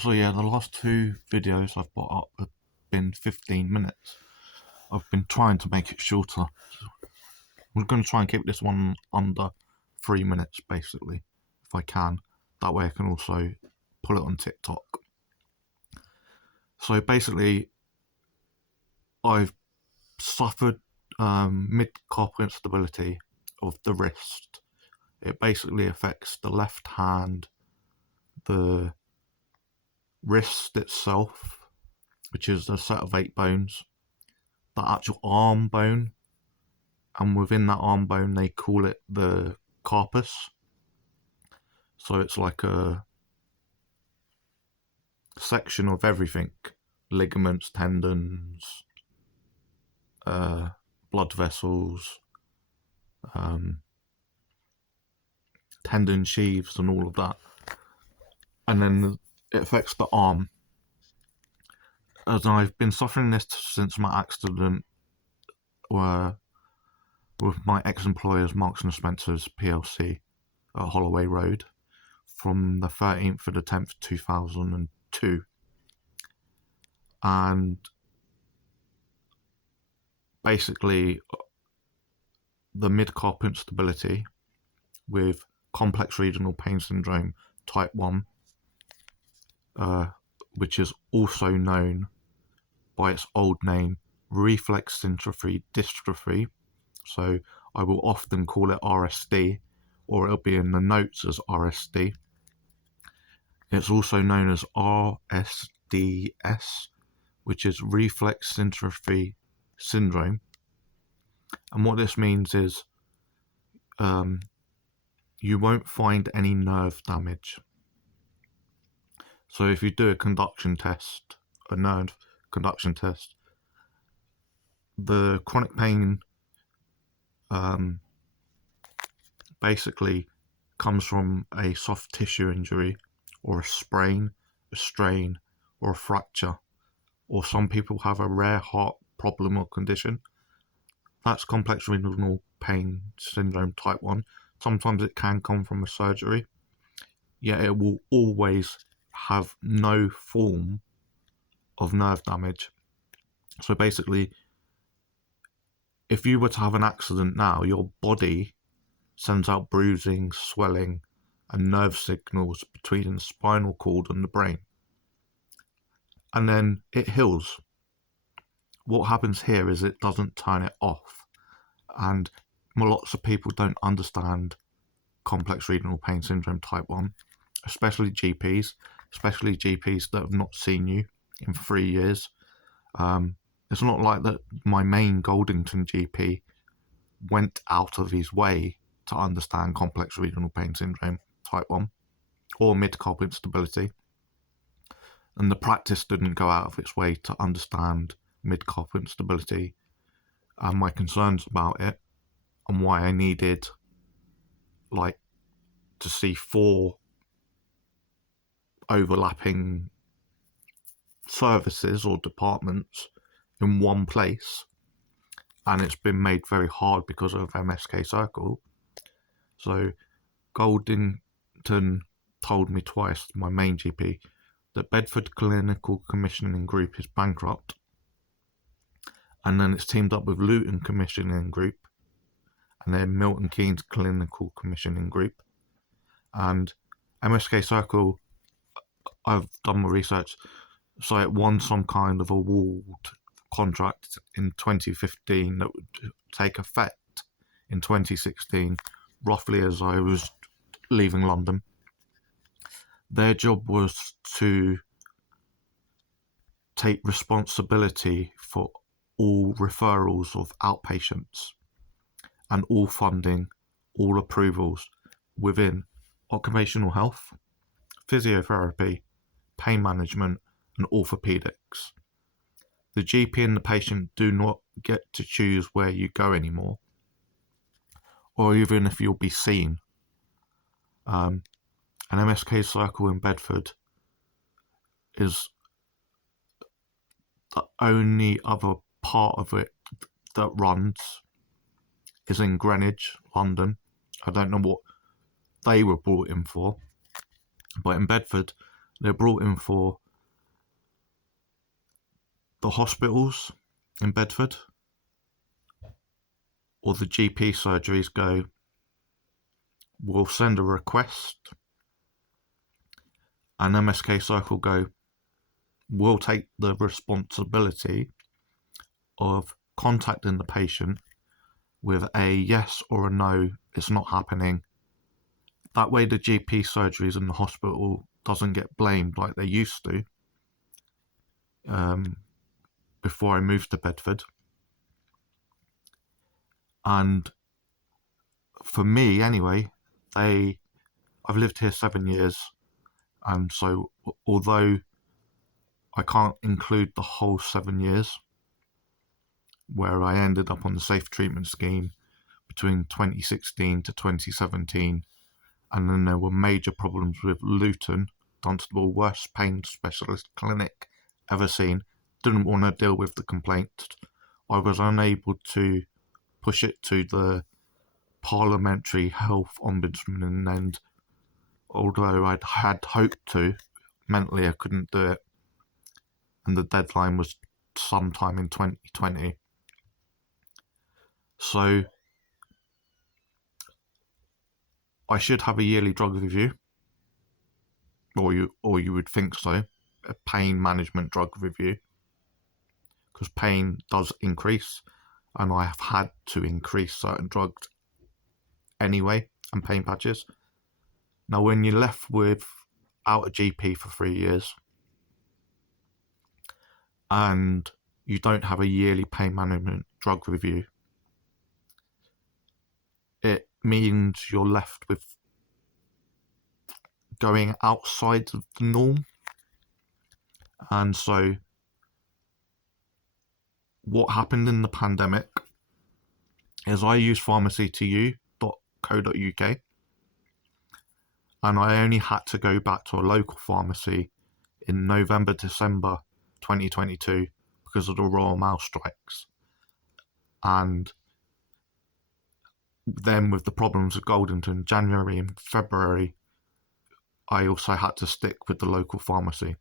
So yeah, the last two videos I've put up have been 15 minutes. I've been trying to make it shorter. I'm going to try and keep this one under 3 minutes, basically, if I can. That way I can also pull it on TikTok. So basically, I've suffered mid-carpal instability of the wrist. It basically affects the left hand, the wrist itself, which is a set of 8 bones, the actual arm bone, and within that arm bone they call it the carpus. So it's like a section of everything: ligaments, tendons, blood vessels, tendon sheaths and all of that. And then it affects the arm. As I've been suffering this since my accident with my ex-employers Marks and Spencer's PLC at Holloway Road from the 13th of the 10th 2002. And basically the mid-carpal instability with complex regional pain syndrome type 1, which is also known by its old name, reflex syntrophy dystrophy. So I will often call it RSD, or it'll be in the notes as RSD. It's also known as RSDS, which is reflex syntrophy syndrome. And what this means is you won't find any nerve damage. So if you do a nerve conduction test, the chronic pain basically comes from a soft tissue injury, or a sprain, a strain, or a fracture, or some people have a rare heart problem or condition. That's complex regional pain syndrome type 1. Sometimes it can come from a surgery, yet it will always have no form of nerve damage. So basically, if you were to have an accident now, your body sends out bruising, swelling, and nerve signals between the spinal cord and the brain. And then it heals. What happens here is it doesn't turn it off. And lots of people don't understand complex regional pain syndrome type 1, especially GPs that have not seen you in 3 years. It's not like that my main Goldington GP went out of his way to understand complex regional pain syndrome type 1 or mid-carpal instability. And the practice didn't go out of its way to understand mid-carpal instability and my concerns about it, and why I needed to see 4 overlapping services or departments in one place. And it's been made very hard because of MSK Circle. So Goldington told me twice, my main GP, that Bedford Clinical Commissioning Group is bankrupt, and then it's teamed up with Luton Commissioning Group, and then Milton Keynes Clinical Commissioning Group. And MSK Circle, I've done my research, so it won some kind of award contract in 2015 that would take effect in 2016, roughly as I was leaving London. Their job was to take responsibility for all referrals of outpatients and all funding, all approvals within occupational health, physiotherapy, pain management, and orthopedics. The GP and the patient do not get to choose where you go anymore, or even if you'll be seen. An MSK Circle in Bedford is the only other part of it that runs is in Greenwich, London. I don't know what they were brought in for, but in Bedford They're brought in for the hospitals in Bedford, or the GP surgeries go, we'll send a request, and MSK Circle go, we'll take the responsibility of contacting the patient with a yes or a no, it's not happening. That way the GP surgeries in the hospital doesn't get blamed like they used to before I moved to Bedford. And for me anyway, I've lived here 7 years, and so although I can't include the whole 7 years where I ended up on the safe treatment scheme between 2016 to 2017, and then there were major problems with Luton, Dunstable, worst pain specialist clinic ever seen, didn't want to deal with the complaint. I was unable to push it to the Parliamentary Health Ombudsman, and although I'd had hoped to, mentally I couldn't do it, and the deadline was sometime in 2020. So I should have a yearly drug review, or you would think so, a pain management drug review, because pain does increase, and I have had to increase certain drugs anyway, and pain patches. Now, when you're left without a GP for 3 years, and you don't have a yearly pain management drug review, it means you're left with going outside of the norm. And so what happened in the pandemic is I used pharmacy2u.co.uk, and I only had to go back to a local pharmacy in November, December 2022 because of the Royal Mail strikes. And then with the problems of Goldington, January and February, I also had to stick with the local pharmacy.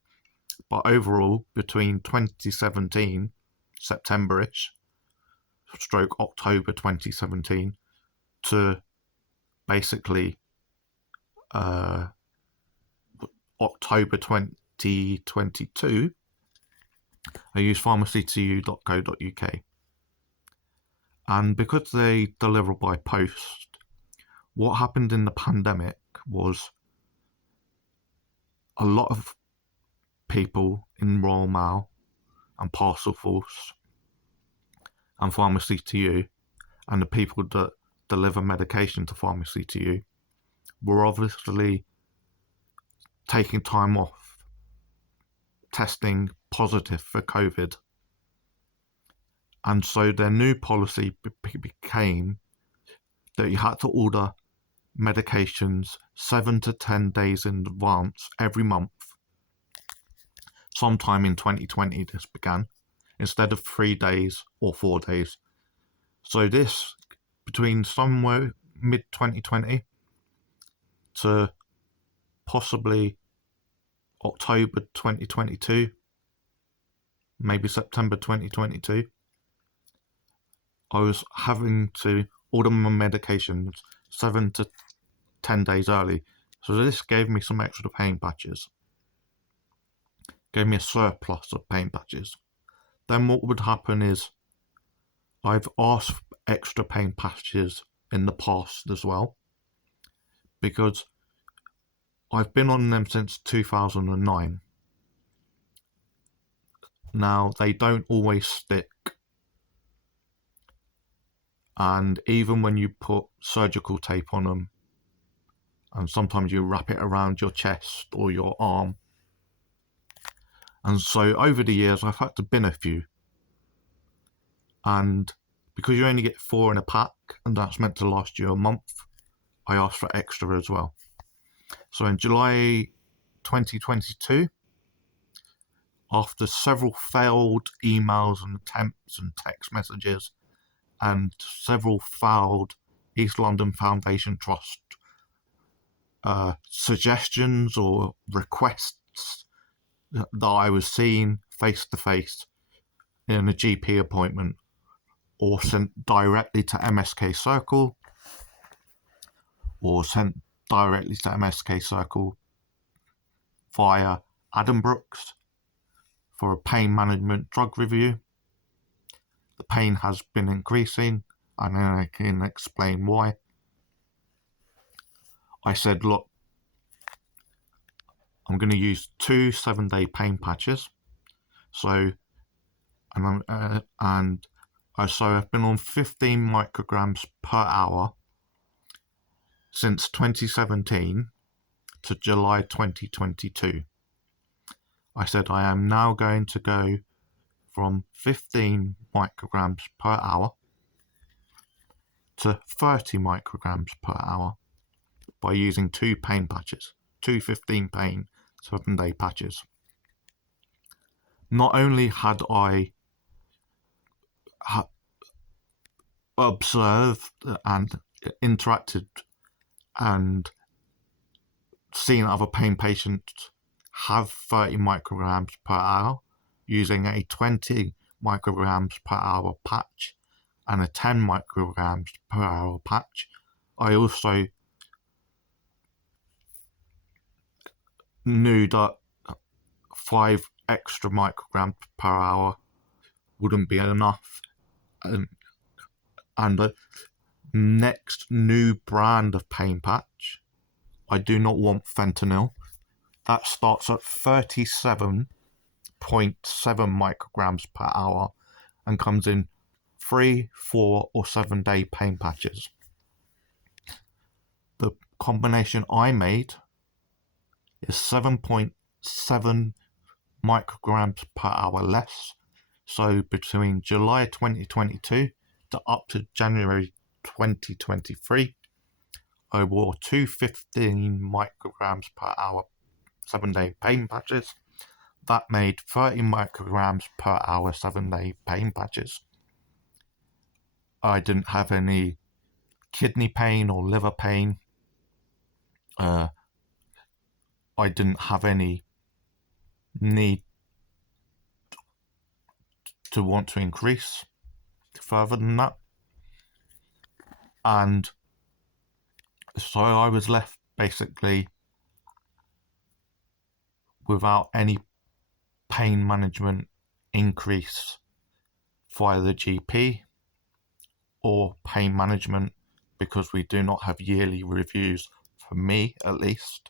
But overall, between 2017, September-ish, stroke October 2017, to basically October 2022, I used pharmacy2u.co.uk. And because they deliver by post, what happened in the pandemic was a lot of people in Royal Mail and Parcel Force and Pharmacy2u, and the people that deliver medication to Pharmacy2u, were obviously taking time off, testing positive for COVID. And so their new policy became that you had to order medications 7 to 10 days in advance every month. Sometime in 2020 this began, instead of 3 days or 4 days. So this, between somewhere mid-2020 to possibly October 2022, maybe September 2022, I was having to order my medications 7 to 10 days early. So this gave me some extra pain patches. Gave me a surplus of pain patches. Then what would happen is I've asked for extra pain patches in the past as well, because I've been on them since 2009. Now, they don't always stick. And even when you put surgical tape on them, and sometimes you wrap it around your chest or your arm. And so over the years, I've had to bin a few. And because you only get 4 in a pack, and that's meant to last you a month, I asked for extra as well. So in July 2022, after several failed emails and attempts and text messages, and several failed East London Foundation Trust suggestions or requests dates that I was seen face to face in a GP appointment or sent directly to MSK Circle or sent directly to MSK Circle via Addenbrooke's for a pain management drug review. The pain has been increasing, and then I can explain why. I said, look, I'm going to use 2 7-day pain patches. So I've been on 15 micrograms per hour since 2017 to July 2022. I said I am now going to go from 15 micrograms per hour to 30 micrograms per hour by using 2 pain patches, 2 15 pain 7-day patches. Not only had I observed and interacted and seen other pain patients have 30 micrograms per hour using a 20 micrograms per hour patch and a 10 micrograms per hour patch, I also knew that 5 extra micrograms per hour wouldn't be enough. And the next new brand of pain patch, I do not want fentanyl. That starts at 37.7 micrograms per hour and comes in 3, 4, or 7-day pain patches. The combination I made is 7.7 micrograms per hour less. So between July 2022 to up to January 2023, I wore 2 15 micrograms per hour 7-day pain patches. That made 30 micrograms per hour 7-day pain patches. I didn't have any kidney pain or liver pain. I didn't have any need to want to increase further than that. And so I was left basically without any pain management increase via the GP or pain management, because we do not have yearly reviews, for me at least,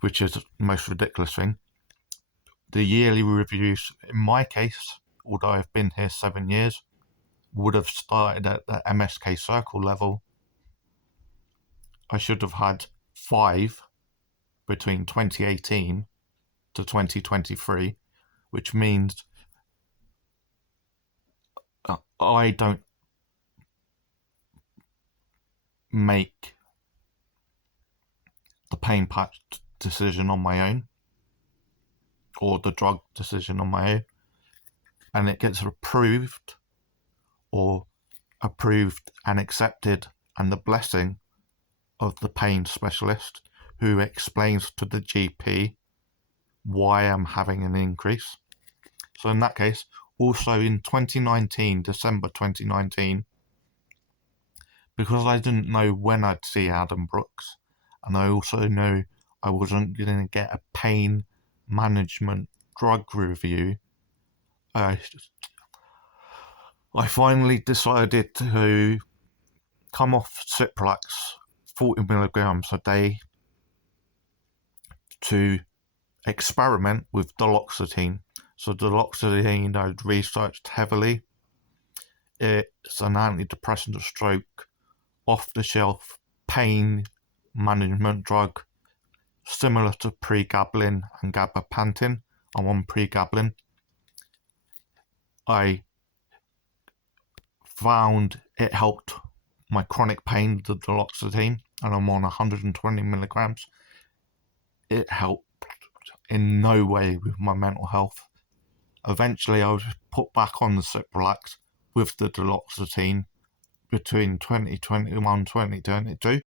which is the most ridiculous thing. The yearly reviews, in my case, although I've been here 7 years, would have started at the MSK Circle level. I should have had 5 between 2018 to 2023, which means I don't make the pain patch decision on my own, or the drug decision on my own, and it gets approved and accepted, and the blessing of the pain specialist who explains to the GP why I'm having an increase. So in that case, also in December 2019, because I didn't know when I'd see Addenbrooke's, and I also know I wasn't going to get a pain management drug review, I finally decided to come off Cipralex 40 milligrams a day to experiment with duloxetine. So duloxetine I'd researched heavily. It's an antidepressant of stroke, off-the-shelf pain management drug, similar to pregabalin and gabapentin. I'm on pregabalin. I found it helped my chronic pain, the duloxetine, and I'm on 120 milligrams. It helped in no way with my mental health. Eventually, I was put back on the Cipralex with the duloxetine between 2021 and 2022.